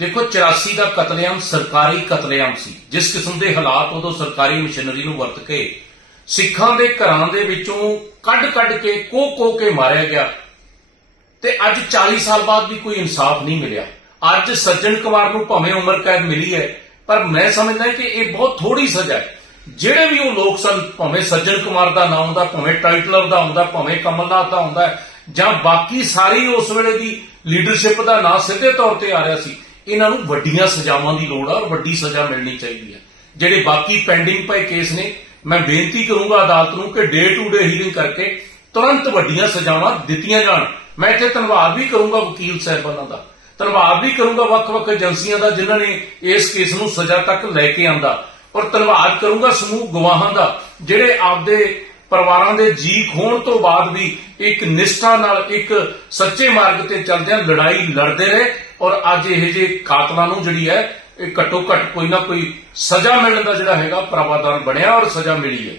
ਦੇਖੋ 84 ਦਾ ਕਤਲੇਆਮ ਸਰਕਾਰੀ ਕਤਲੇਆਮ ਸੀ। ਜਿਸ ਕਿਸਮ ਦੇ ਹਾਲਾਤ ਉਦੋਂ ਸਰਕਾਰੀ ਮਸ਼ੀਨਰੀ ਨੂੰ ਵਰਤ ਕੇ ਸਿੱਖਾਂ ਦੇ ਘਰਾਂ ਦੇ ਵਿੱਚੋਂ ਕੱਢ-ਕੱਢ ਕੇ ਕੋ, ਕੋਹ ਕੇ ਮਾਰਿਆ ਗਿਆ। ਤੇ ਅੱਜ 40 ਸਾਲ ਬਾਅਦ ਵੀ ਕੋਈ ਇਨਸਾਫ ਨਹੀਂ ਮਿਲਿਆ। ਅੱਜ ਸੱਜਣ ਕੁਮਾਰ ਨੂੰ ਭਾਵੇਂ ਉਮਰ ਕੈਦ ਮਿਲੀ ਹੈ, ਪਰ ਮੈਂ ਸਮਝਦਾ ਕਿ ਇਹ ਬਹੁਤ ਥੋੜੀ ਸਜ਼ਾ ਹੈ। ਜਿਹੜੇ ਵੀ ਉਹ ਲੋਕ ਸਨ, ਭਾਵੇਂ ਸੱਜਣ ਕੁਮਾਰ ਦਾ ਨਾਮ ਹੁੰਦਾ ਭਾਵੇਂ ਟਾਈਟਲਰ ਦਾ ਹੁੰਦਾ ਭਾਵੇਂ ਕਮਲਨਾਥ ਦਾ ਹੁੰਦਾ ਜਾਂ ਬਾਕੀ ਸਾਰੀ ਉਸ ਵੇਲੇ ਦੀ ਲੀਡਰਸ਼ਿਪ ਦਾ ਨਾਂ ਸਿੱਧੇ ਤੌਰ ਤੇ ਆ ਰਿਹਾ ਸੀ ਇਹਨਾਂ ਨੂੰ ਵੱਡੀਆਂ ਸਜ਼ਾਵਾਂ ਦੀ ਲੋੜ ਆ ਔਰ ਵੱਡੀ ਸਜ਼ਾ ਮਿਲਣੀ ਚਾਹੀਦੀ ਹੈ ਜਿਹੜੇ ਬਾਕੀ ਪੈਂਡਿੰਗ ਪਏ ਕੇਸ ਨੇ, ਮੈਂ ਬੇਨਤੀ ਕਰੂੰਗਾ ਅਦਾਲਤ ਨੂੰ ਕਿ ਡੇ ਟੂ ਡੇ ਹੀਰਿੰਗ ਕਰਕੇ ਤੁਰੰਤ ਵੱਡੀਆਂ ਸਜ਼ਾਵਾਂ ਦਿੱਤੀਆਂ ਜਾਣ। ਮੈਂ ਇੱਥੇ ਧੰਨਵਾਦ ਵੀ ਕਰੂੰਗਾ ਵਕੀਲ ਸਾਹਿਬਾਨਾਂ ਦਾ। ਧੰਨਵਾਦ ਵੀ ਕਰੂੰਗਾ ਵੱਖ-ਵੱਖ ਏਜੰਸੀਆਂ ਦਾ ਜਿਨ੍ਹਾਂ ਨੇ ਇਸ ਕੇਸ ਨੂੰ ਸਜ਼ਾ ਤੱਕ ਲੈ ਕੇ ਆਂਦਾ। ਔਰ ਧੰਨਵਾਦ ਕਰੂੰਗਾ ਸਮੂਹ ਗਵਾਹਾਂ ਦਾ, ਜਿਹੜੇ ਆਪਦੇ ਪਰਿਵਾਰਾਂ ਦੇ ਜੀ ਖੋਣ ਤੋਂ ਬਾਅਦ ਵੀ ਇੱਕ ਨਿਸ਼ਠਾ ਨਾਲ ਇੱਕ ਸੱਚੇ ਮਾਰਗ ਤੇ ਚੱਲਦਿਆਂ ਲੜਾਈ ਲੜਦੇ ਰਹੇ ਔਰ ਅੱਜ ਇਹ ਜੇ ਕਾਤਲਾਂ ਨੂੰ ਜਿਹੜੀ ਹੈ, ਇਹ ਘੱਟੋ ਘੱਟ ਕੋਈ ਨਾ ਕੋਈ ਸਜ਼ਾ ਮਿਲਣ ਦਾ ਜਿਹੜਾ ਹੈਗਾ ਪ੍ਰਾਵਧਾਨ ਬਣਿਆ ਔਰ ਸਜ਼ਾ ਮਿਲੀ ਹੈ।